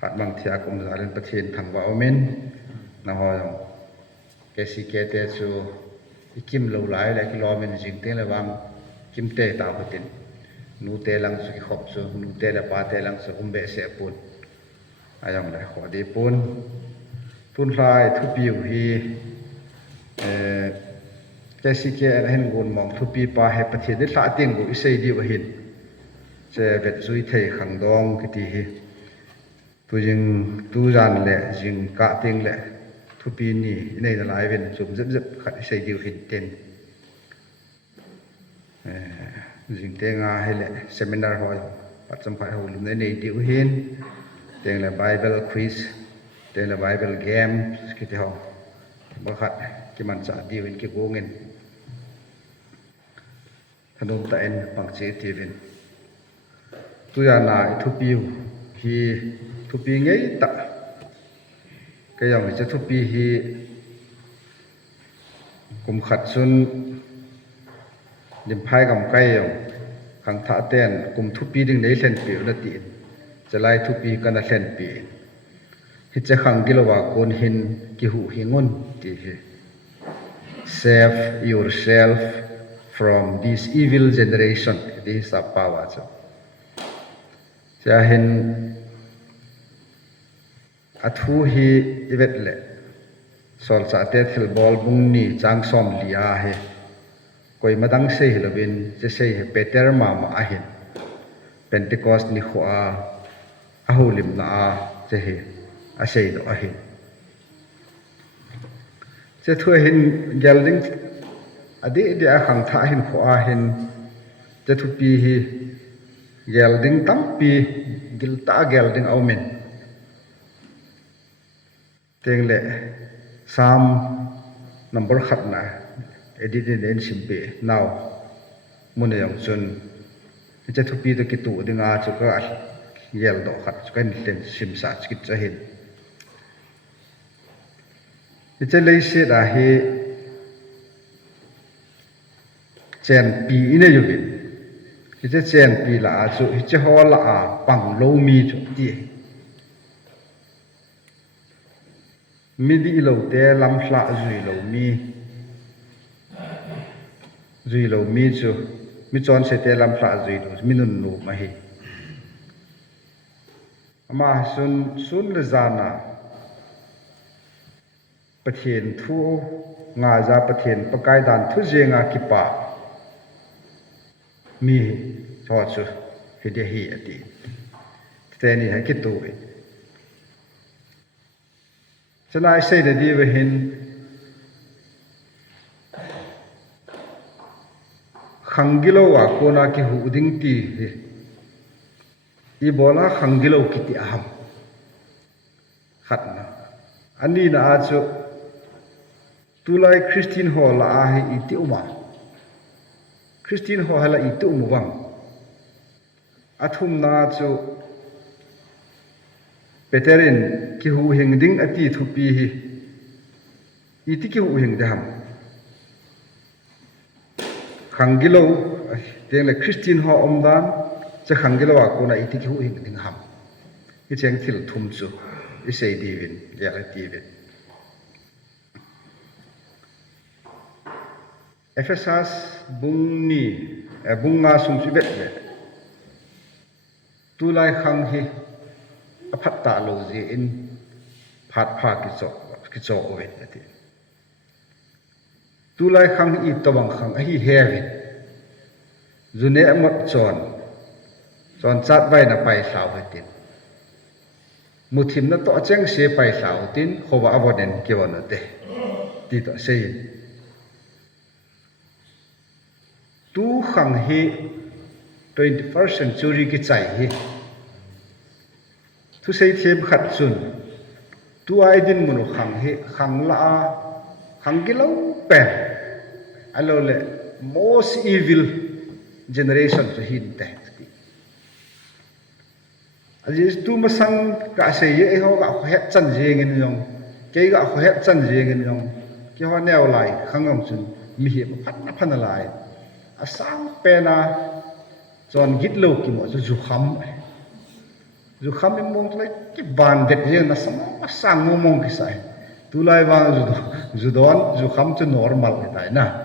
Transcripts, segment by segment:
phát bằng thia cũng ra lên phát hiện thằng vào mình nó hỏi cái gì cái thế chú kim lâu lại là cái lo mình dính tiếng là bằng kim tê tạo cái tiền nụ tê lăng số cái khóc số nụ tê là ba tê lăng số cũng bé sẽ bún ai dòng lại khó đi bún lại thu biểu hi cái gì cái hình gồm mong thu pi ba hay phát hiện đến lạ tiếng của xây đi vào hình sẽ vẹt duy thể khẳng đong cái gì tôi dừng tu gian lệ dừng cả tiếng lệ thu pi nỉ này là lại bên chụp rất khẩn xây điều hình tên dừng tiếng hay lệ seminar hỏi bắt trong phải hồi lúc này điều hình tiếng là Bible quiz tiếng là Bible game cái thứ học bao khát cái màn trả điều hình cái cố ngân thân ông tại bằng chế tiêu hình tôi là lại thu pi thì thu pi ngay tạ cái dòng sẽ thu pi thì cùng khát xuân điểm phai cầm cây dòng khang thả tiền cùng thu pi đừng lấy lên biểu là tiềnจะไล่ทุปีกันละเซนปีฮิจะขังกิโลว่าคนหินกิหูหิงุนที่ save yourself from this evil generation ที่สับปะว่าจะเห็นอัฐูฮีอีเวทเล่สอลสาเตทิลบอลบุงนีจางซอมลีอาเฮก็ยมาดังเซฮิลบินจะเซฮิเปเตอร์มาอาเห็นเป็นติคอสนิขวาอาหูลิมนาจะเห็นอาเซดอาเห็นจะทั่วเห็นเกลดิงอดีตอาขังท่าเห็นขวาเห็นจะทุปีฮีเกลดิงตั้มปีกิลตาเกลดิงเอาเมนเตียงเล่สามนัมเบอร์ขัดนะเอดีตเด่นสิบปีนาวมุนยังจนจะทุปีตะกิตุดิงอาจุกะเยลดอกขัดจุกันเล่นสิมสาจกิจจะเห็นจะเลยเสียดายเจนปีนี่อยู่บินจะเจนปีละจุจะหัวละปังโลมีจุดที่มีดีโลเตลำสละจุยโลมีจุมีจอนเสตลำสละจุยโลมีนุนนูมาฮีมาสุนเลจานาประเทศทูงาจาประเทศประกายดานทุเจงาคิปามีชอดสุเฮเดียฮีอดีแต่นี่ให้คิดตัวเองฉะนั้นใส่เดียวเห็นขังกิโลว่าโคนาคิหูดิ้งตีอีบอลาขังกิโลกิติอาหมขัดนะอันนี้นะอาจุตุลายคริสตินฮอลาให้อิติอุมาคริสตินฮอลละอิติอุมวังอัฐุมนาจุเปเตอรินคิหูเฮงดิ้งอติทุปีฮีอิติคิหูเฮงเดมขังกิโลเตียงเลยคริสตินฮออมดานจะขังกิโลว่าคนอิติคิหูเฮงดิ้งหำที่เชียงทิลทุมจุอิเซดีวินยาลตีวินเอเฟซัสบุงนีบุงงาสุงจิเบตเล่ตุลายขังฮีอภัตตาโลจีอินพัดพากิโจโอเวตติตุลายขังอีตวังขังฮีเฮวินจุเนอมัดจอนจัดไว้น่ะไปสาวตินมุทิมน่ะต่อเจงเสไปสาวตินขว่าอวเดนเกวันเตติต่อเสยตูขังฮี21st century กิใจฮีทุเสยเทียมขัดสุนตัวไอดินมนุขังฮีขังละขังกิโลเป็นอันนั้นเลย most evil generation สุหินแต่อันนี้ตัวมาสังกะเสียเอเขากะเหตุจันเจงินยองเกี่ยกะเหตุจันเจงินยองเกี่ยวกับแนวไหลขังองสุนมีเหตุพันอะไรอาสังเป็นจอนกิดโลกิมว่าจะจุขำ dù khăm em mong lại cái bàn vẹt riêng là sang mong cái sai tu lai vang dù đón dù khăm cho normal cái tai na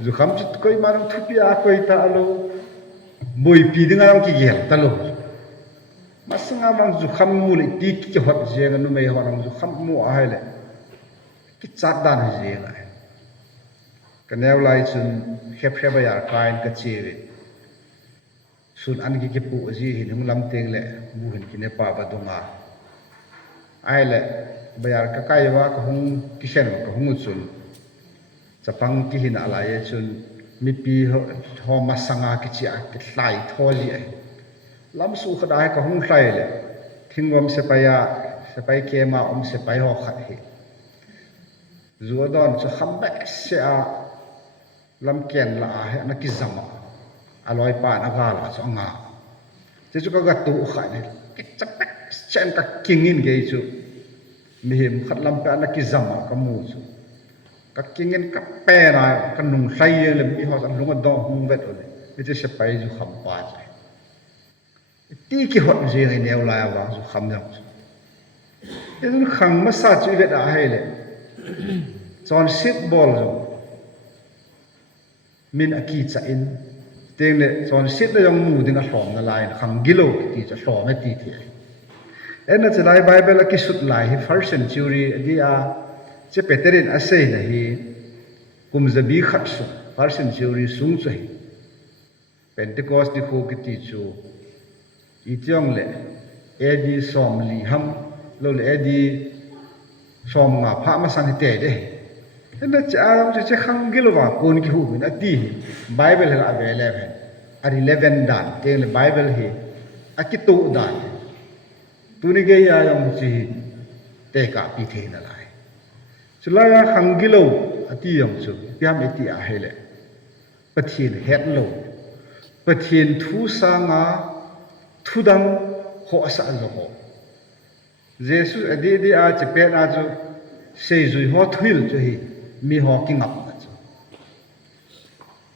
dù khăm cho coi mà nó thupi à coi ta alo bồi pi dengan orang kigel ta lo mà sang vang dù khăm mu lại tí cái hoạt riêng nó mấy orang dù khăm mu ai lại cái chát đan riêng lại cái neo lai chun hep bây giờ kain cái chi sun an ki pu ji hin hung lam teng le bu hin ki ne pa ba dunga ai le bayar ka kai wa ka hung ki sen ka hung chun chapang ki hin ala ye chun mi pi ho ma sanga ki chi a ki hlai tholi ai lam su kha dai ka hung hlai le thingwam se pai ke ma se pai ho khat hi zu don chu kham ba se a lam ken la a na ki zama aloi pa na ga la so nga che chu ka ga tu kha ne ki chap chen ka kingin ge chu mi him khat lam pa na ki zama ka mu chu ka kingin ka pe na ka nung sai ye le mi ho san lunga do hung vet ole ni che se pai ju kham pa che ti ki hot je ngai neu la wa chu kham jang e dun khang ma sa chu vet a hai le chon sit ball jo min aki cha in tiếng lệ chọn xít là dòng mù tiếng Asom là lại khang gilou thì cho Asom ấy thì em là chỉ lại Bible là cái sút lại hi first century đi à chỉ Peterin asay là hi kum zabi khát su first century sung chơi Pentecost đi khu cái tí chú ý tiếng lệ edi som li ham lâu lệ edi som ngà phá mà sang thì tệ đấy nên là chỉ khang gilou vào côn cái hũ mình tí Bible là về 11 ari 11 dan tiếng là Bible hi akitu dan tu ni cái yang chỉ te cả pi the na lai chula ya khang gilou ati yang chu piam eti a hele pathin het lo pathin thu sanga thudang ho asa lo ho Jesus adi a che pe na chu sei zui ho thil chu hi mi ho ki ngap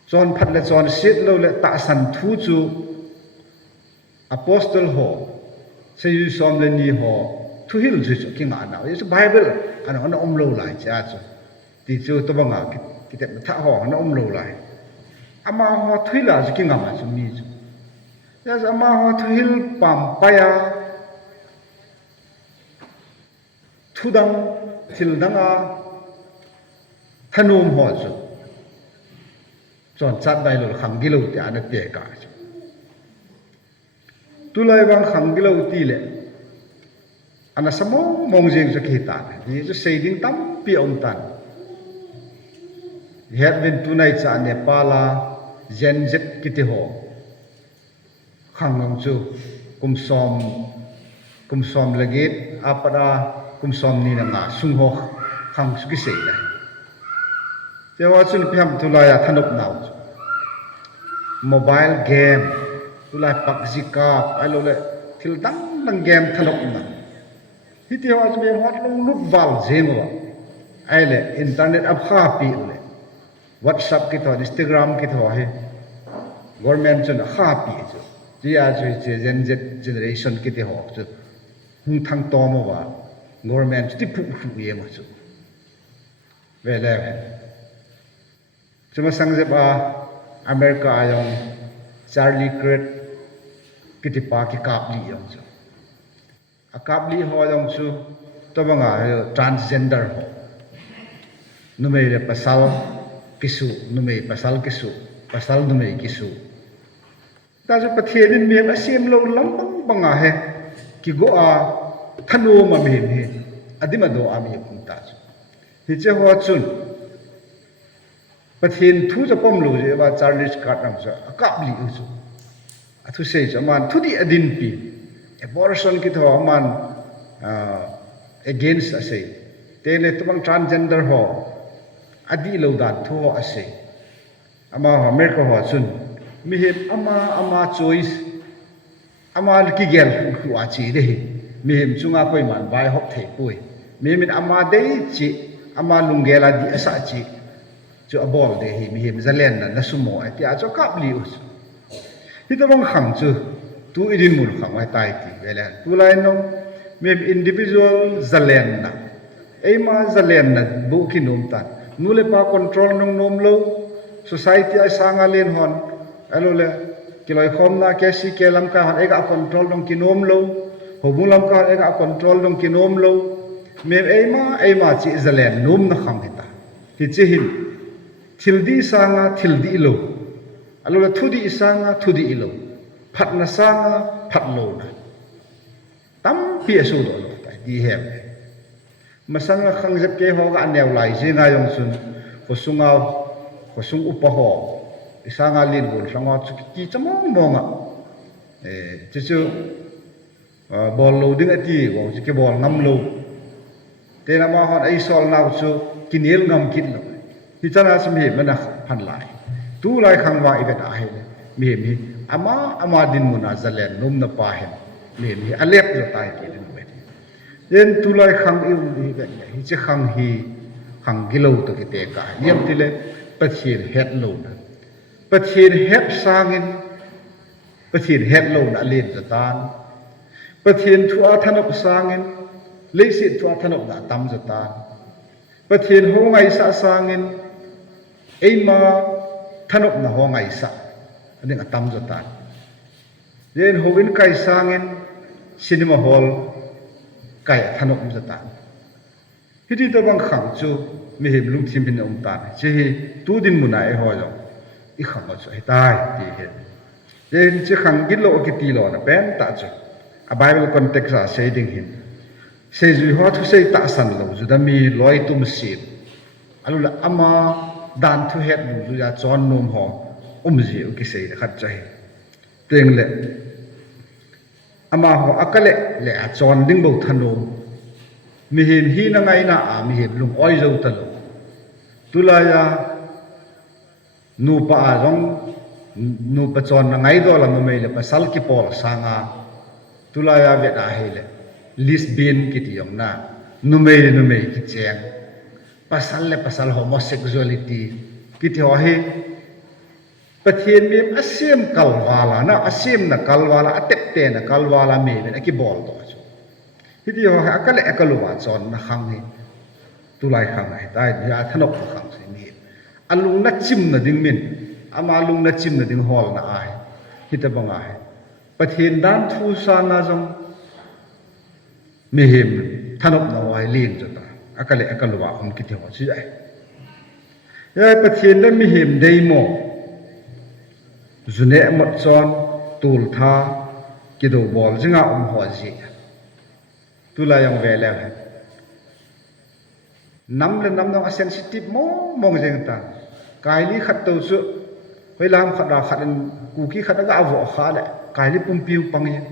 chọn phát là chọn siết lâu là tạ sản thu chu apostle ho xây dựng xóm lên đi ho thu hil chu chu kinh ngạn nào cái Bible nó lâu lại cha chu thì chu tôi bằng cái tệp thả ho nó lâu lại ama ho thu là chu kinh ngạn chu mi chu ya ama ho thu hil pam paya thu đăng thil đăng a thanum ho chu chọn chát đại lối khang gilou thì anh tệ cả tu lai vang khang gilou ti lệ anh sao mong riêng cho kita thì cho xây dựng tâm pi ông tan hiện bên tu này cha Nepal Gen Z kiti ho khang ngam chu kum som lagit apara kum som ni na nga sung ho khang su ki sei này thếว่าchun piam tu lai a thanup nau mobile game tu lai PUBG ka ai lo le thil dang game thanup na hi te wa me hot long lut wal jeng wa ai le internet ap kha pi le WhatsApp ki to Instagram ki to he government chun kha pi chu ji a chu Gen Z generation ki te ho chu hung thang to mo wa government ti pu ye ma chu ve le cuma sang jeba America ayong Charlie Kirk kitipa ki kapli yong chu a kapli ho yong chu to banga transgender ho numei le pasal kisu numei pasal kisu pasal numei kisu ta ju pathianin mem asem lo lam banga he ki go a thanu ma me he adima do ami kunta hi che ho chun pathin thu cho pom lu je ba Charles Kirk nam cha akap li u chu athu sei cha man thu di adin pi abortion ki tho man against asai tele tumang transgender ho adi lo dan thu ho asai ama ho America ho chun mi he ama choice ama ki gel khu a chi de mi hem chunga koi man bai hop the pui mi min ama dei chi ama lungela di asa chi cho abol de hi mi hem zalen na sumo ai tia cho kap li us hi to bang khang chu tu idin mun khang mai tai ti velen tu lai nong mem individual zalen na ema zalen na bu ki nom ta nu le pa control nong nom lo society ai sanga len hon alo le kiloi khom na ke si ke lam ka han ega control nong ki nom lo ho bu lam ka ega control nong ki nom lo mem ema chi zalen nom na khang ta hi chi hin thildi sanga thildi lo alo le thudi sanga thudi lo phat na sanga phat lo na tam pi su lo tai di hem masanga khang jep ke ho ga new lai je nga yong sun ko sunga ko sung upa ho isanga lin bol sanga chu ki chamong monga chu chu bol lo ding ati wo chu ke bol ngam lo te na ma hon ai sol naw chu kinel ngam kin lo hi chana sim he mana phan lai tu lai khang wa ivet a he mi mi ama din muna zalen num na pa hem mi mi alep zo tai ki din we yen tu lai khang i hi ve hi che khang hi khang gilou to ki te ka yem ti le pathin het lo na pathin het sangin pathin het lo na len za tan pathin thu a thanop sangin leisit thu a thanop na tam za tan pathin ho ngai sa sangin eima thanop na ho ngai sa aning atam zo tan yen hovin kai sangin cinema hall kai thanop zo tan hiti to bang khang chu mi him lung thim bin om tan che hi tu din muna e ho jo I khang cho ai tai ti he yen che khang gil lo ki ti lo na pen ta chu a bible context a say ding hin say ju ho thu say ta san lo ju da mi loi tum sim alu la ama dan thu het lu ju ya chon nom ho ji ki sei khat chai teng le ama ho akale le a chon ding bo thano mi hin hi na ngai na a mi hin lung oi zo ta lo tulaya nu pa a rong nu pa chon na ngai do la ma mai le pa sal ki pol sanga tulaya ve da he le lesbian ki ti yong na nu mei ki cheng pasal homosexuality ki ti ho he pathian mem asim kalwala na asim na kalwala atep te na kalwala me ne ki bol do chu hidi ho akale akaluwa chon na khang ni tulai khang ai dai ya thanok khang se ni alung na chim na ding min ama lung na chim na ding hol na ai hita banga ai pathian dan thu sa na jong me him thanok na wai ling cho ta akale akaluwa om ki ti ho chi ai ya pathian da mi him dei mo zune mot chon tul tha ki do bol jinga ho ji tula yang ve le nam le nam no sensitive mo jeng ta kai li khat to su hoi lam khat ra khat ku ki khat ga avo kha le kai li pum piu pang yin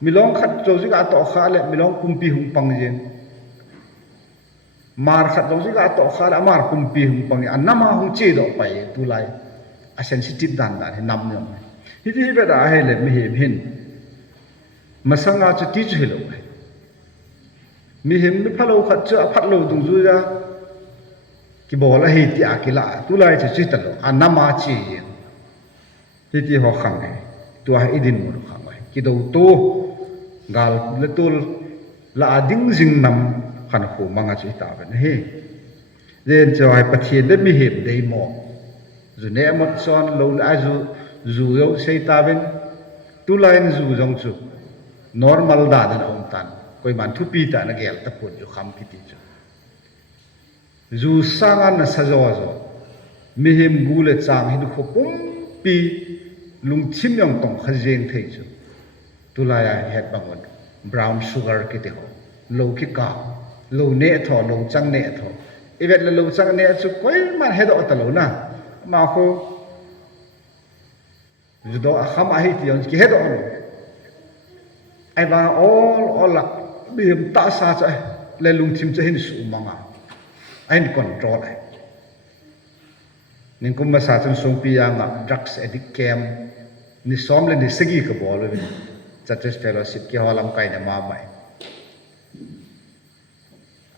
milong khat to ji ga to kha le milong pum pi hung pang yin mar khat to ji ga to kha le mar pum pi hung pang yin anama hung chi do pai tulai a sensitive dan da nam yom hi ti be da he le mi he hin masanga chu ti chu lo mi him mi phalo khat chu phat lo dung zu ya ki bola he ti akila tulai chu chi talo anama chi hi ti ho khang tu ha idin mo khang ki do to gal le tul la ading jing nam khan khu manga chi ta ben he ren cho ai pathian de mi him dei mo zu ne mot son lo la zu yo sei ta ben tu lain zu jong chu normal da den om tan koi man thu pi ta na gel ta pun yo kham ki ti chu zu sangan na sa zo zo mi him gu le chang hin kho pum pi lung chim yong tong kha jeng thei chu tu la ya het bangon brown sugar ki te ho lo ki ka lo ne tho lo chang ne tho evet le lo chang ne chu koi man he do ta lo na ma ko judo kham a hi ti yon ki he do ai ba all la bim ta sa cha le lung chim cha hin su manga ai control ai ning kum ma sa chang song pi yang drugs addict camp ni som le ni segi ka bol le churches fellowship ki holam kai na ma mai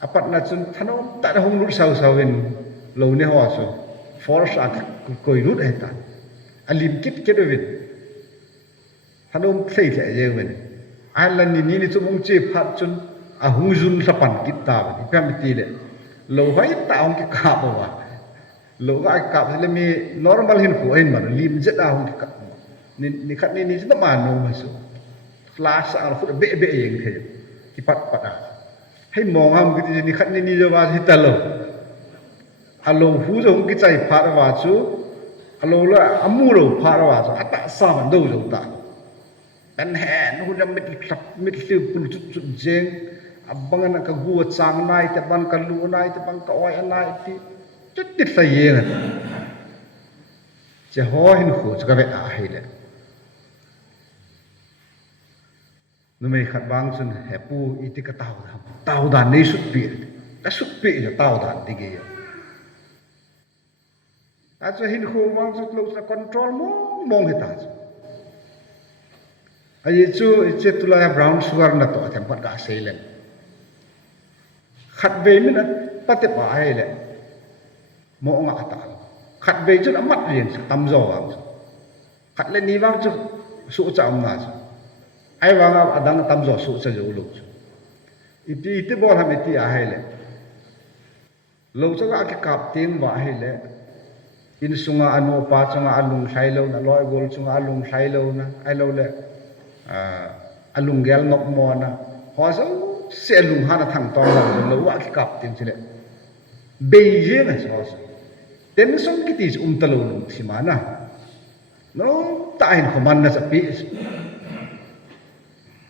apat na chun thano ta hong lut sau sau in lo ne ho so force at koi lut ai ta alim kit ke do ท่านองค์ใส่ใส่เยอะมันอันละนี่จุ่มองเจ็บพัดจนหงจุนสะปันกิตตาไปที่พี่ตีเลยโลกให้ตาองค์ขับว่าโลกไอ้ขับเลยมี normal เห็นหัวเห็นมันลิมเจ็ดดาวองค์ขับนี่ขัดนี่จะต้องมาโน้มสุดฟลาชอะไรฟุตเบะเองเถอะที่ปัดให้มองว่ามันนี่ขัดนี่จะว่าที่ตลกอารมณ์หูจงกิจใจพัดว่าชูอารมณ์ละอามูโรพัดว่าชูอัตตาสามันดูจงตาเป็นแห่นหุ่นมิดขับมิดซิวปุ่นจุดเจงบังนักกัวจางนายแต่บังกัลูนายแต่บังกอ้อยนายที่จุดติดใส่เองจะห่อหินหูจะก็ไปให้เลยนู่นไม่ขัดบางส่วนแห่ปูอิติกะเต่าด่านนี้สุดปีแต่สุดปีจะเต่าด่านที่เกี่ยวแต่จะหินหูบางส่วนเราจะควบคุมมองเห็นตาไอ้จู่เจตุลายบราวน์ชูการ์นั่นตัวเต็มปัดกาเซเลนขัดเวมินปัตเตปะให้เลยมองอัตตาขัดเวจุดอมัดเรียนตั้มโจ้ขัดเล่นนี้บางจุดสู้จะอำนาจไอ้บางอันดังตั้มโจ้สู้จะอยู่ลูกอิติบอลทำอิติให้เลยลูกจะก็อากับเตียงว่าให้เลยอินสุงอานุปาสุงอาลุงใช้เลวนะลอยกอลสุงอาลุงใช้เลวนะไอ้เลวเลยอาลุงเกลนกมอนะพอสักเสียลุงหาทางตองเราเราว่ากับเต็มสิเลยเบย์เย่นะพอสักเต็มส่งกิติสตะลุงสิมานะโน้ตายขมันนะสักปี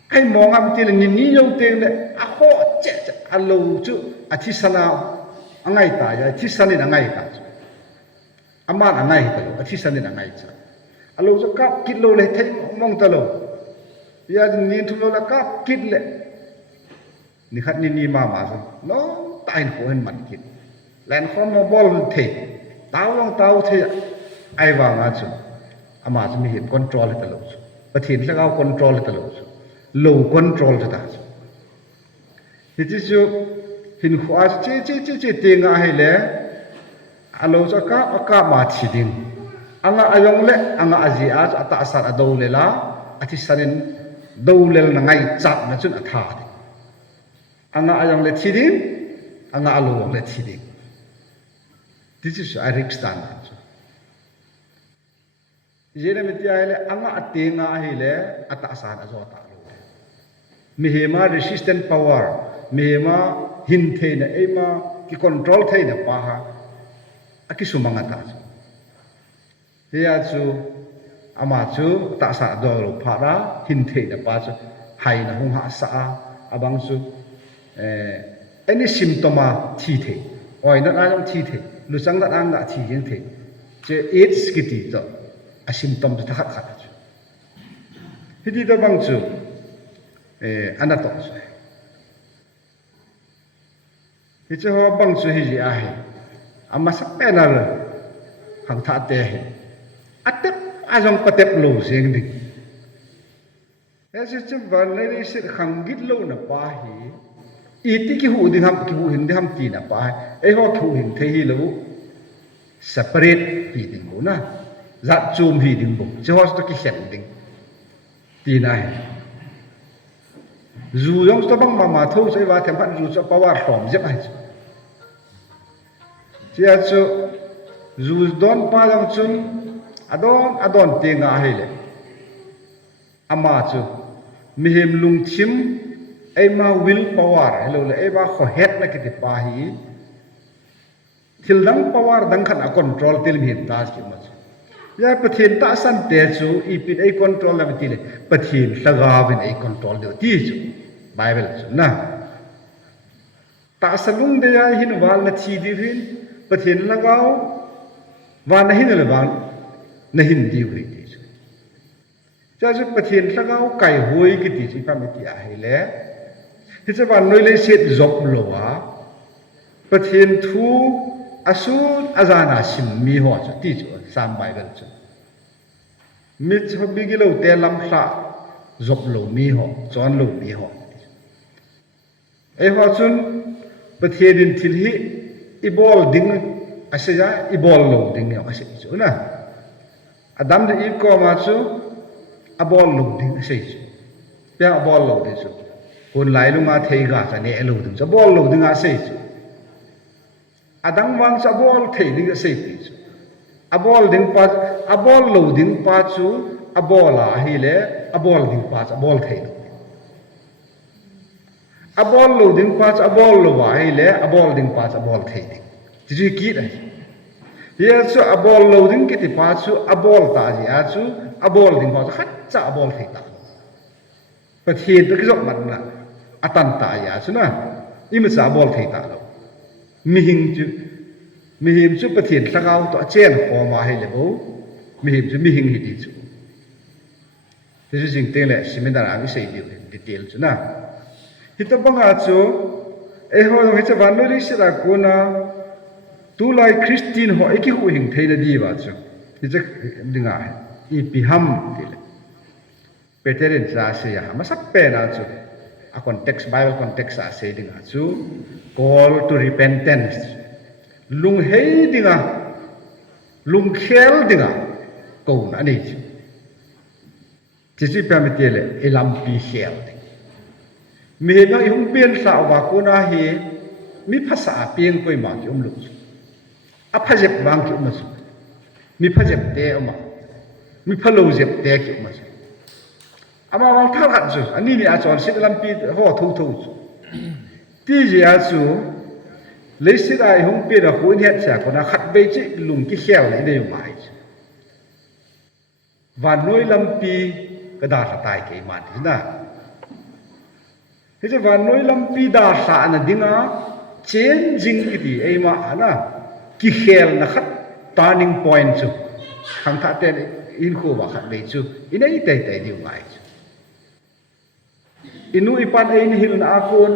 ไอ้มองอ่ะมันที่เลยนี่ยงเต็มเลยอ่ะโหเจ๊อัลลูจูอาทิสนาอังไงตายอาทิสนาอังไงตายอามันอังไงตายอาทิสนาอังไงจ้ะอัลลูจูกับกิโลเลยเท่มองตะลุงยานี่ทุกโลละกับกิดเลยนี่ขัดนี่มาสิโน้ตายหัวเห็นมันกินแลนข้อมาบอลเทต้าลงต้าเทไอ้วางอาจุอามาจะมีเห็นคอนโทรลตลอดประเทศแล้วก็คอนโทรลตลอดโลคอนโทรลจะได้ที่ที่จูหินหัวเจ๊เตียงอะไรเลยอาลูจะกับมาทีดิ้งอ่างอายองเล่อ่างอาเจียอัตอาสาดูเลยละอาทิตย์สันนิดูเลยละไงจับนั่นจุดอัฐาดิอ่างอายองเล่ทีดิ้งอ่างอาลูองเล่ทีดิ้ง This is a risk standard. Jene mitia hele anga atenga hele atasan azota lo. Mihema resistant power, mihema hinthe na ema ki control thai na paha akisumanga ta. Hiya chu ama chu ta sa do lo phara hinthe na pa chu hai na hung ha sa abang chu any symptoma thi the oi na na jong thi the lu sang da ang da thi yin the che AIDS kiti to a symptom to khat khat chu hidi da bang chu anato hi che ho bang chu hi ji a he ama sa penal hang tha te he atep a jong patep lo sing dik ese chu van le se khang git lo na pa hi iti ki hu ding ham ki hu hin ding ham ti na pa ai ho thu hin the hi lo separate hi ding bo na zat chum hi ding bo che ho sto ki hen ding ti na hi zu yong sto bang ma tho sai wa them phan zu cho power from jep ai chia chu zu don pa jong chun adon te nga hi le ama chu mi hem lung chim ai ma will power hello le ai ba kho het na ki ti pa hi thil dang power dang khan a control til mi ta ki ma ya pathin ta san te chu ipin ai control la ti le pathin tlaga bin ai control de ti chu bible chu na ta salung de ya hin wal na chi di rin pathin lagao wa na hin le wal na hin di hui ti chu cha chu pathin lagao kai hoi ki ti chi pa mi ti a hai le hi cha ban noi le set job lo wa pathin thu asun azana sim mi ho chu ti chu sam bible chu mi chu bi gi lo te lam sa job lo mi ho chon lo mi ho ai ho chun pathin din thil hi ibol ding aseja ibol lo ding yo ase chu na adam de i ko ma chu abol lu ding sei chu pe abol lu de chu kun lai lu nga thei ga cha ne lu ding cha bol lu ding a sei chu adang wang cha bol thei ding a sei pi chu abol ding pa abol lu ding pa chu abola hi le abol ding pa cha bol thei abol lu ding pa cha abol lu wa hi le abol ding pa cha bol thei ding ji ki dai ye chu abol lu ding ki ti pa chu abol ta ji a chu abol ding pa cha khat cha abol thei taประเทศก็จะมันละอัตันตายาใช่ไหมนี่มันสาบอลไทยตาเรามีหิมจุประเทศสักเอาตัวเจนขอมาให้เลยโอ้มีหิงหิดีจุที่จริงเต็งแหละสิมันดาราไม่ใช่เดียวดีเทลจุนะที่ต้องบังอาจจูเอ้หัวตรงที่จะวันนู้นสิรักกูนะตัวลายคริสเตียนหัวไอ้ขี้หูหิงไทยน่ะดีว่าจูที่จะดึงอะไรอีพิฮัมดีเลยPeterin sa siya, masakpe na chu. A context Bible context sa siya dinga chu. Call to repentance. Lung hei dinga, lung khel dinga. Kau na ni chu. Chỉ permitele elam pi khel. Mi na yung bien sa wa ko na hi mi phasa pieng koi ma ki lu. A phajep wang ki ma chu. Mi phajep te ma. Mi phalo jep te ki ma chu. Ama wang thal hat chu ani ni a chon sit lampi ho thu chu ti ji a chu le sit ai hong pi da hu ni cha ko na khat be chi lung ki khel le de mai wa noi lampi ka da sa tai ke man thi na he je wa noi lampi da sa na dinga chen jing ki ti ei ma ana ki khel na khat turning point chu khang tha ten in ko wa khat be chu inai tai tai di mai inu ipan ai ni hil na akon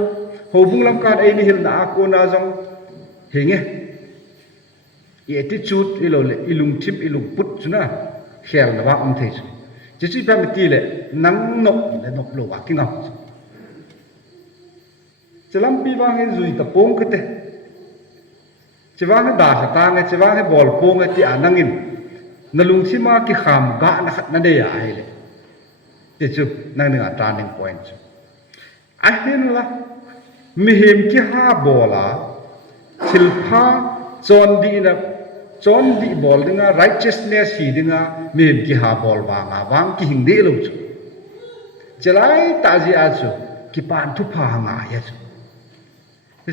hobung lam kan ai ni hil na akon na jong hinge i attitude ilo le ilung thim ilung put chuna khel na wa thei chu chi pam ti le nang nok le nok lo wa ki ngam chelam pi wang en zui ta pong ke te chewang da sa ta nge chewang bol pong ti anangin nalung sima ki kham ga na khat na de ya ai le ti chu nang nga turning point chu ahin la mihim ki ha bola silpha chon di bol dinga righteousness hi dinga mihim ki ha bol wang ki hing de lo chu chelai ta ji a chu ki pan thu pha nga ya chu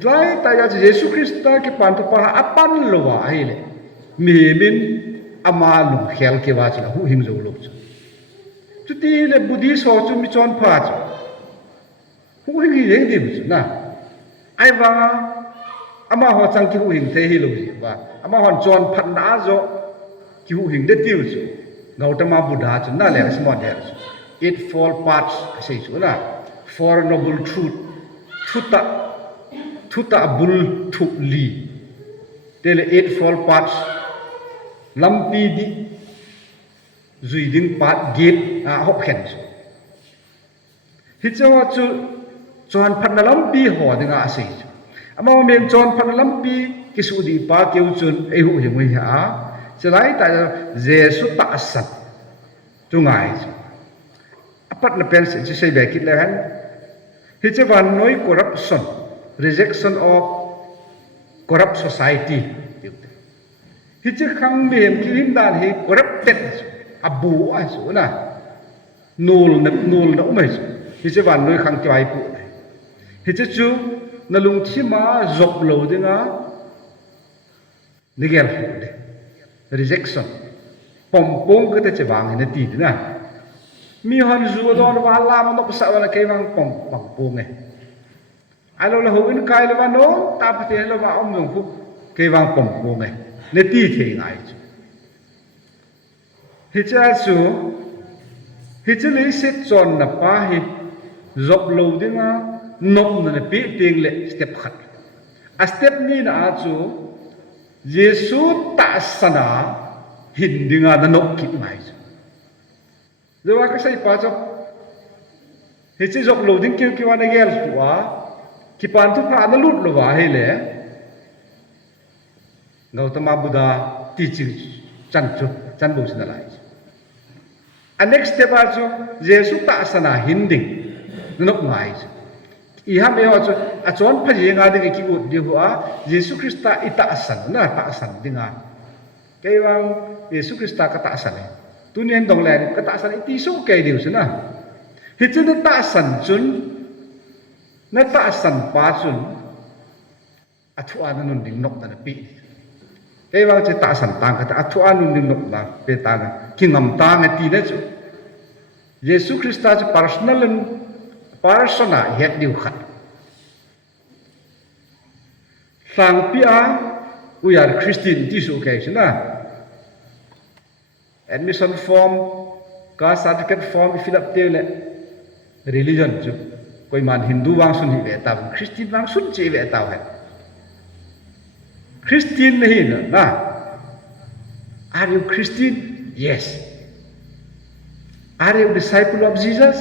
chelai ta ya chu Jesus Christ ki pan thu pha apan lo wa ai le mihimin ama lu khel ki wa chu hu hing zo lo chu chu ti le budi so chu mi chon pha chu hu hing yeng di chu na ai wa ama ho chang ki hu hing the hi lo ji ba ama hon chon phat na zo ki hu hing de tiu chu Gautama Buddha chu na le small there it four parts sei chu na four noble truth thuta bul thu li tele eight four parts lampi di zui ding pat gate hop khen chu hi chawa chu chon phat na lampi ho dinga sei chu ama men chon phat na lampi ki su di pa keu chun ei hu hi ngoi ha chelai ta jesu ta san tu ngai apat na pen se sei be kit le han hi che van noi corruption rejection of corrupt society hi che khang mem ki him dan hi corrupted abu a su na nul na umai hi che van noi khang chai pu hi che chu na lung thi ma job lo dinga nigel de rejection pompong ke te che wang ne ti na mi han zu don wa la ma no sa wa ke wang pompong e alo la ho in kai la no ta pa te lo wa om jong fu ke wang pompong e ne ti the ngai hi cha su hi che le set chon na pa hi job lo dinga nom na pi ting le step khat a step ni na chu Yesu ta sana hindinga na nok kit mai Lewa ka sai pa cho he chi jok lo ding ki wa na gel wa ki pan tu pha na lut lo wa he le Gautama Buddha teaching chan bu sin lai next step a chu Jesu ta sana hinding nok ngai i ham e chu a chon phaji nga ding ki ut di huwa Jesu Krista ita san na ta san dinga kewang Yesu Krista ka ta san tunian dong len ka ta san ti so ke diu sina hi chen ta san chun na ta san pa chun a thu an nun ding nok na pi kewang che ta san tang ka a thu an nun ding nok na pe ta na ki ngam ta nga ti na chu Yesu Krista chu personal persona het diu khat sang pia we are Christian ti su ke sina admission form caste certificate form fill up te le religion chu koi man Hindu wang sun hi ve ta Christian wang sun che ve ta hai Christian nahi na are you Christian? Yes. Are you a disciple of Jesus?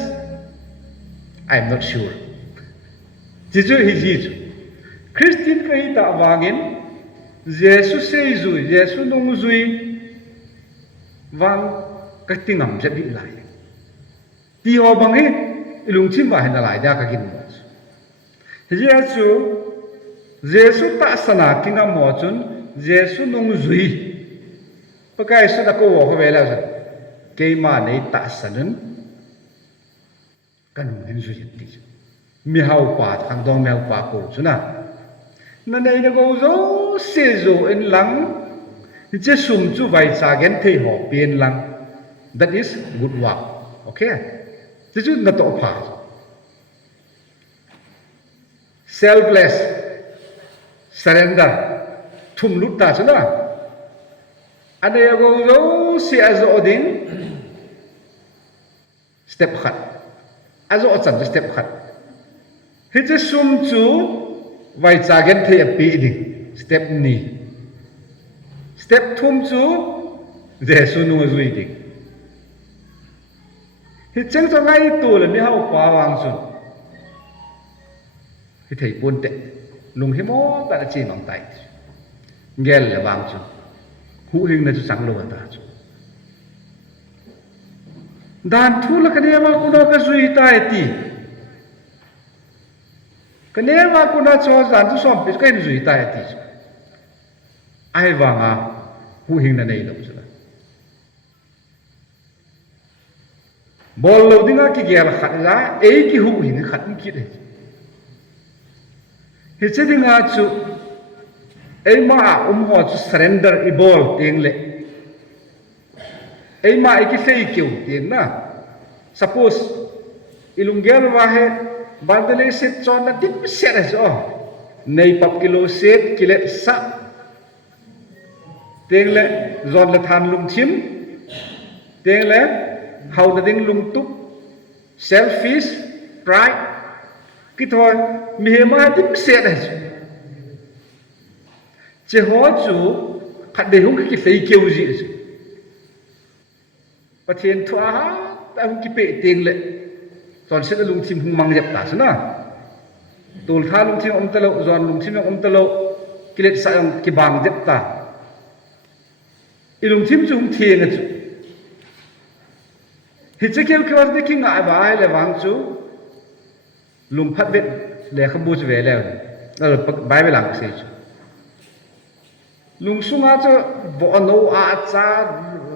I am not sure. Jisu hi jisu Christian ka hi ta wangin Jesus sei zui Jesus nong zui wang ka tingam je bi lai ti ho bang hi ilung chim ba hin lai da ka kin mo Jesu Jesus ta sana kinga mo chun Jesus nong zui pakai sa da ko ho ve la ke ma nei ta sanan kan din zui ti mi hau pa thang dong mi hau pa ko chuna na nei na go zo se zo in lang je sum chu vai cha gen thei ho pen lang that is good work okay je chu na to pha selfless surrender thum lut ta chuna ane go zo se azo ding step khat azo chan step khat hi je sum chu vai cha gen thei a pi ding step ni step thum chu Jesu nu zui ding hi chang cho ngai tu le mi hau pa wang sun hi thei pun te lung hi mo ta chi mang tai gel le wang chu hu hing na chu sang lo ta chu dan thu la ka ne ma ku no ka zui tai ti ka ne ma ku na cho zan tu som pi ka ni zui tai ti ai wanga hu hing na nei lo chu bol lo dinga ki gel khat la e ki hu hing khat ki de he che dinga chu e ma ho chu surrender I bol teng le e ma e ki sei keu teng na suppose ilungel wa he bandale set chon na tip set as oh nei pap kilo set kile sa teng le zon le than lung chim teng le how the ding lung tup selfish pride ki thoi mi ma tip set as che ho chu khat de hung ki sei keu ji pathian thua ta hung ki pe teng le zon set lung chim hung mang yap ta sana tul tha lung chim om ta lo zon lung chim om ta lo kilet sa yang ki bang jep ta ilung chim chu hung thieng chu hi che keu ki was de ki ngai ba le wang chu lung phat vet le khabu chu ve le bible lang se chu lung sunga chu bo no a cha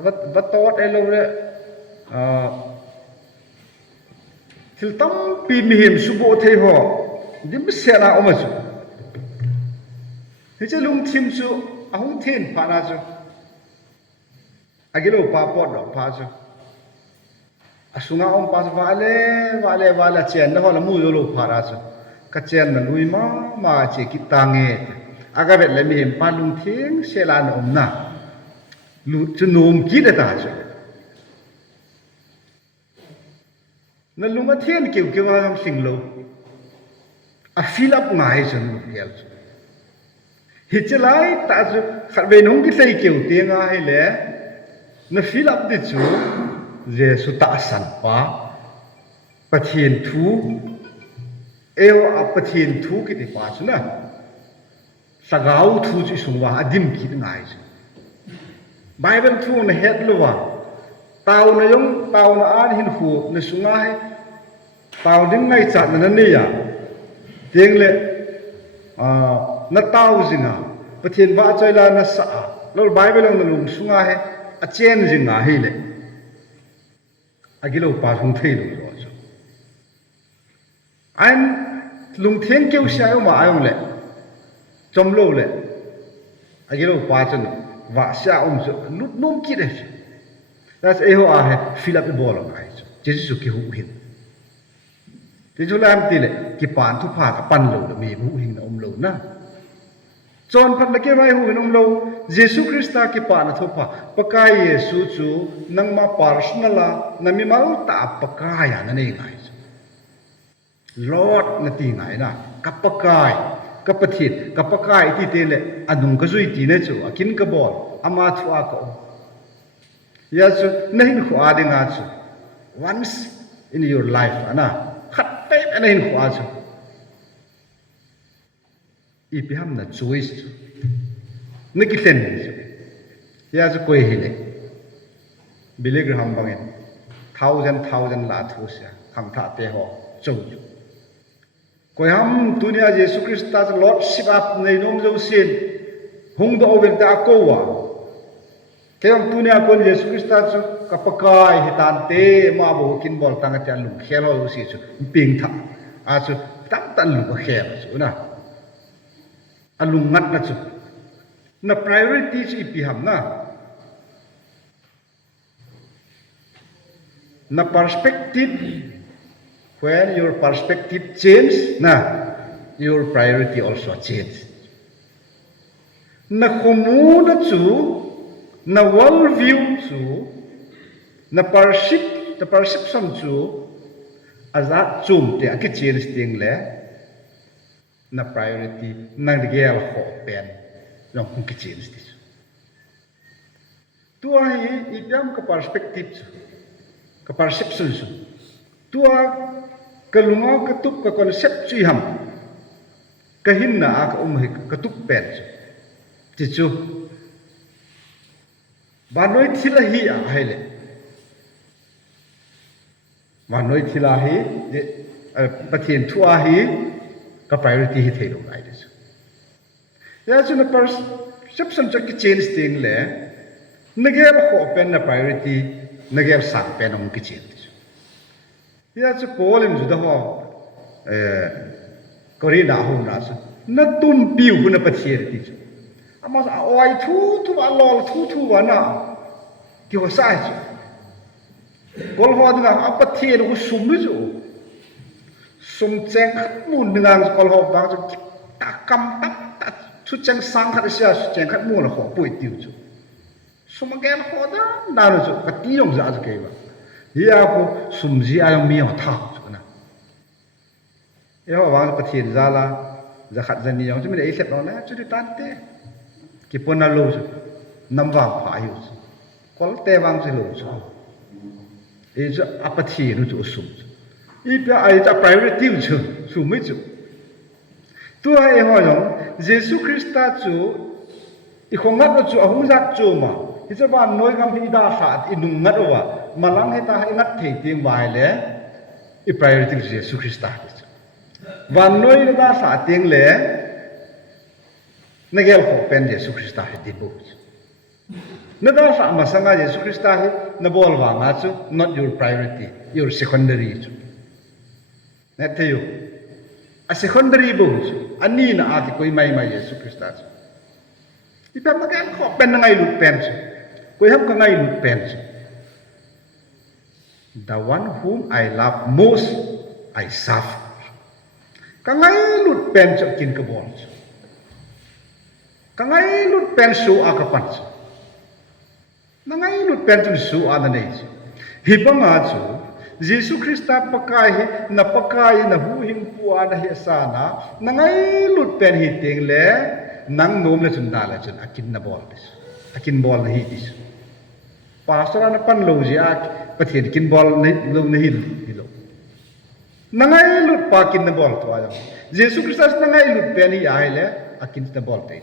wat tot e lo le thil tam pi mi him su bo thei ho dim se na om chu hi che lung chim chu a hung then pha na chu agilo pa pot do pa chu asunga om pa va le chen na ho la mu lo pha ra chu ka chen na lui ma che ki tange aga bet le mi him pa lung thing se la na om na lu chu nom ki da ta chu na lunga thiên kiu kiu am sing lo a fill up ngai chun lu gel hi chelai ta chu khat be nong ki sei kiu te nga hai le na fill up di chu Jesu ta san pa pathian thu eo a pathian thu ki ti pa chu na sagau thu chu sungwa adim ki ngai chu bible thu na het lo wa tàu na yong tàu na an hin hu na sunga hai tàu ding ngai chat na ni ya tiếng lệ na tàu zinga pathian ba choi la na sa lol bible lang na lung sunga hai a chen zinga hi le agilo pa hung thei lo so an lung theng keu sia ma ayong le chom lo le agilo pa chen wa sia so lut nom ki de that's eho a he fill up the ball of eyes Jesus ki hu hin ti chu lam ti le ki pan thu pha ka pan lo mi hu hin na lo na chon pan na ke rai hu hin lo Jesus Christa ki pan thu pha pakai Yesu chu nang ma personal na mi mal ta pakaya na nei ngai Lord na ti ngai na ka pakai ka pathit ka pakai ti te le anung ka zui ti ne chu akin ka bol ama thu a ko ya chu nahin khu a de nga chu once in your life ana khat pe nahin khu a chu I pi ham na choice chu na ki ten chu ya chu koi hi le biligram bangin thousand la thu sia khang tha te ho chu koi ham dunia Jesus Christa lordship up nei nom zo sin hung do over ta ko wa Kaya dunia kon Yesus Kristus chu kapakai hitan te ma bo kin bol tang ta lu khelo si chu ping tha a chu tam tan lu khel chu na alu ngat na chu na priority chi pi ham na perspective when your perspective change na your priority also change na khomu na chu na world view chu na perception chu azat chum te aki change ting le na priority na gel ho pen no ki change this tua hi ipiam ka perspective ka perception chu tua ka lunga ka tup ka concept chi ham ka hin na ka hi ka tup pen chi chu Vanoi thila hi a haile vanoi thila hi pathian thua hi ka priority hi thelo ai des ya chu na perception chu ki change ting le nagel ho pen na priority nagel sang pen om ki change ya chu polin ju da ho korina hu na chu na tum piu hu na pathian ti chu ama oi thu a lol thu wa na ki ho sai chu kol ho da a pathian hu sum nu chu sum cheng khat mun ngang kol ho ba chu ta kam ta thu cheng sang khat sia cheng khat mun ho pui tiu chu sum gen ho da na nu chu ka ti yong za chu ke ba ya ko sum ji a yong mi ho tha chu na ya wa pathian za la za khat za ni yong chu mi ei sep lo na chu ti tan te ki pona lo chu nam wang pha yu chu kol te wang chu lo chu e chu apathi nu chu sum I pia ai ta priority chu su mai chu tu ai ho yong Jesus Christa chu I khongat no chu ahung zat chu ma I cha ban noi gam hi da sa I nung ngat wa malang he ta hai ngat thei ting wai le I priority Jesus Christa chu ban noi da sa ting le nagel ho pen Jesus Christa he di bu na da sa ma sanga Jesus Christa he na bol wa nga chu not your priority your secondary chu na theo a secondary bu chu ani na ati koi mai Jesus Christa chu I pam na kan ho pen na ngai lu pen chu koi ham ka ngai lu pen chu the one whom I love most I serve ka ngai lu pen chu kin ka bol chu kangai lut pen su a ka pan chu nangai lut pen tu su a na nei chu hi banga chu Jesus Christa pakai hi na pakai na hu hing pu a na hi sa na nangai lut pen hi teng le nang nom le chun da la chun akin na bol dis akin bol na hi dis pastor na pan lo ji a pathian kin bol nei lo na hi lo nangai lut pa kin na bol to a Jesus Christa nangai lut pen hi a le akin na bol te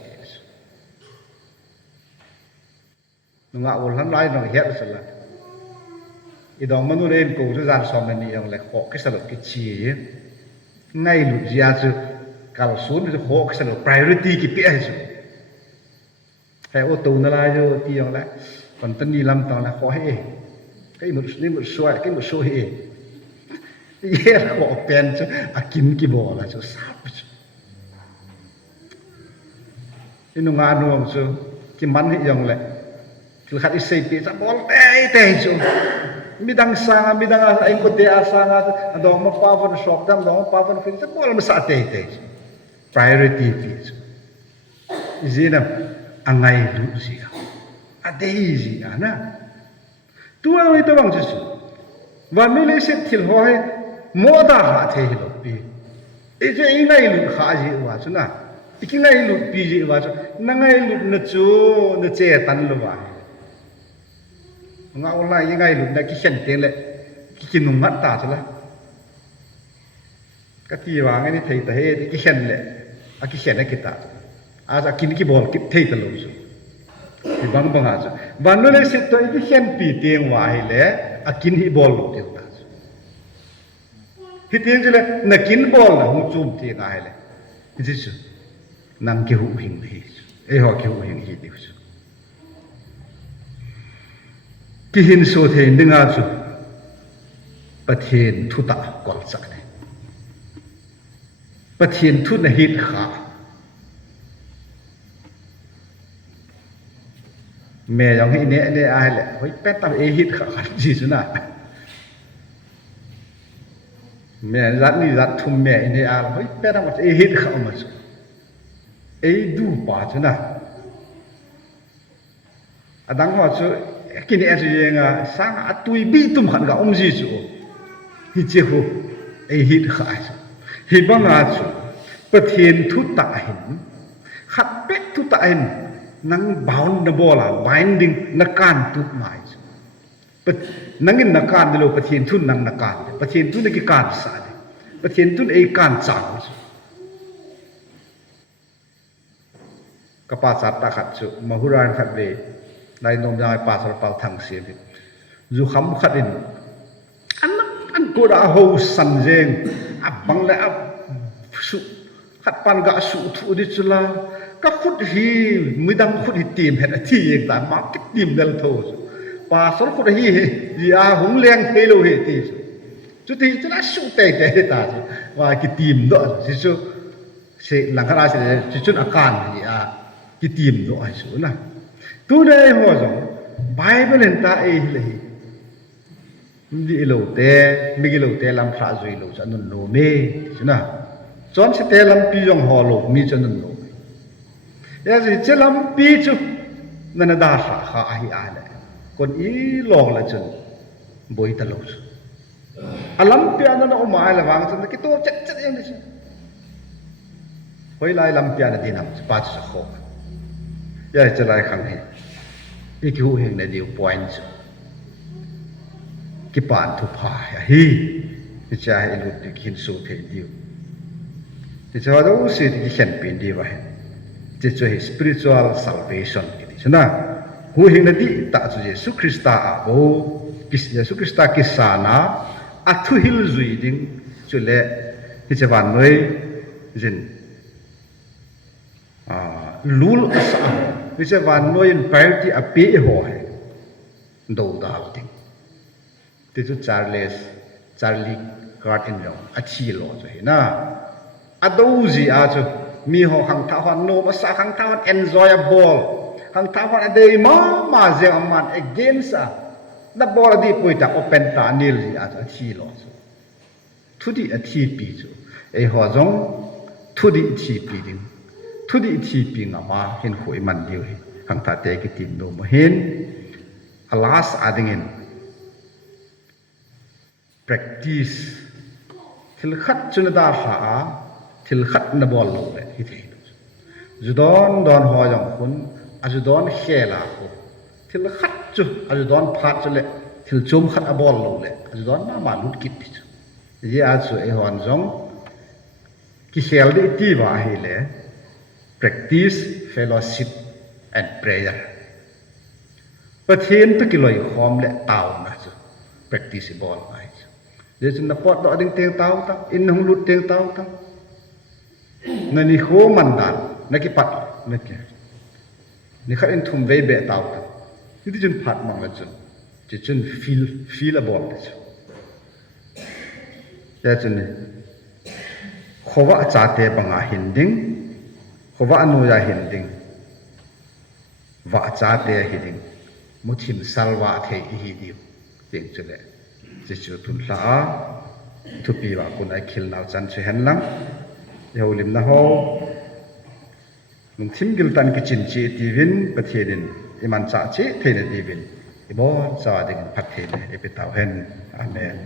nunga ul han lai no het sala อีดองมนุษย์เองกูจะจานสอมนี่ยังเลยขอกิสลบกิชีไงหลุดยาจูกัลซูนจะขอกิสลบ priority กิเปียจูให้โอตูนอะไรจูที่ยังเลยคนตันนี่ลำตอนละขอให้cái mộtนี่một xoay cái một xoay येขอเป็นจูอากินกี่บ่อละจูสาบจูที่นุ่งงานนุ่งจูกิมันที่ยังเลยคือขัดอิสระปีจะบอลเตะจูมีดังสังมีดังอะไรก็เตะสังดองมาป้าฟันช็อปดังดองมาป้าฟันฟินจะบอลมาสัตย์เตะ priority ปีจูจีน่ะอังไงรู้สิอ่ะอะเดี๋ยวสิอ่ะนะตัวเราตัวบางจูวันนี้เลยเสร็จที่หัวให้โมดาหาเทหิลปีไอ้เจ้าไงรู้ขาจีว่าจูนะอีกไงรู้ปีจีว่าจูนั่งไงรู้นจูนเจตันรู้ว่าngao lai như ngay lúc này cái hiện tiền lệ cái kinh nung mắt ta chứ là cái gì mà cái này thấy thấy cái hiện lệ cái hiện này kita à cái bol cái thấy ta luôn thì bang bang à chứ và nó lấy sẽ tới cái hiện bị tiền hoài lệ cái bol luôn tiêu ta thì tiền chứ là cái bol là không chùm tiền ai lệ cái gì chứ nang cái hữu hình gì họ cái hữu hình gì tiêu chứ cái hình số thế nên ngã chú bắt hiện thu tạ quảng sát này bắt hiện thu là hít khá mẹ giống như nè ai lại với pet tao hít khá gì chứ nào mẹ dắt đi dắt thùng mẹ nè ai với pet tao hít khá mà chú ấy đủ bà chứ nào đang hỏi chú cái này là gì sang tuổi bị tụm khăn cả gì chứ hít chế hồ hít khai hít bằng chú bật hiện thu tạ hình khát bét thu tạ hình năng bound the ball binding nó can tụt mãi bật năng in nó can đi lo bật hiện thu năng nó can bật hiện thu nó cái can sai bật hiện thu ấy can chẳng các bạn sát ta khát chú mà huran khát về lại nôm ra pasal pal thang xe đi dù khám khát in anh cô đã hầu sẵn dên bằng lại su khát pan gã su thu đi chứ là các khút hi mới đang khút hi tìm hết thì hiện tại mà cái tìm del thôi pasal khút hi gì hùng lên thế lâu hết thì chú thì chú đã su tệ ta và cái tìm đó chứ sẽ làm cái gì chứ chú đã can gì cái tìm đó chứ nào tu đây hoa rồi Bible hiện ta ấy là đi lâu thế mấy cái lâu thế làm phá rồi lâu cho nên lâu mê chứ nào chọn sẽ thế làm pi trong họ lâu mi cho nên lâu ya gì chứ làm pi chứ nên đa phá khá ai ai lại còn ý lo là chứ bồi ta lâu làm pi anh nó ông ai là vàng cho nên cái tô chết chết em đi chứ hồi lại làm pi anh đi nằm ba chứ khó ya trở lại khẳng định cái hữu hình là điều point cái bản thu phá hi cái cha ấy lúc cái hình số thế điều thì cho đó sẽ cái hiện biến đi vậy thì cho spiritual salvation cái gì chứ hữu hình là đi ta cho Jesus Christ à bố Jesus Christ cái sana à thu hil duy đinh cho lệ thì cho bạn nói gì lul asa vì thế và nuôi priority ở phía họ đầu đào tiếng thì chú Charlie Garden rồi chi lo rồi na đâu gì chú mi họ hàng tháo hoàn nô mà sao hàng tháo hoàn enjoyable hàng tháo hoàn ở đây mà giờ mà against na ball đi bôi ta open ta nil gì chú chi lo chú thu đi chi pi chú ấy họ giống thu đi chi pi đi thu đi chi pi ngà mà hiện hội man điều hàng ta tế cái tìm đồ mà hiện alas adingin practice thil khát cho nó đa phá thil khát nó bol lâu đấy thì thế dù đón họ dòng khốn dù đón khe là khốn thil khát cho dù đón phát cho lệ thil chôm khát bol lâu đấy dù đón mà lút kít thì gì chú ấy hoàn giống cái khe đấy tí vào hay lệ practice fellowship and prayer ประเทศตะกี้ลอยหอมและเต่านะจ๊ะ practicable ai để chúng ta pot đó đinh tiếng tao ta in hong lut tiếng tao ta nên ni khô man đàn nên cái pat nên cái ni khát in thum về bẹ tao ta thì chúng pat mang là chúng chúng feel about đấy để chúng này khó vã trả tiền bằng à hình đinh khó vã nuôi ra hình đinh vã trả tiền hình đinh một thìm salva thế hi điều tiếng cho lệ chỉ chú tuân la Thupi và con ai khil nào chân chơi hen lắm yêu lim na ho nung thìm gil tan cái chín chi tivin bát thế din iman cha chi thế ne tivin ibo cha ding bát thế ne epitau hen amen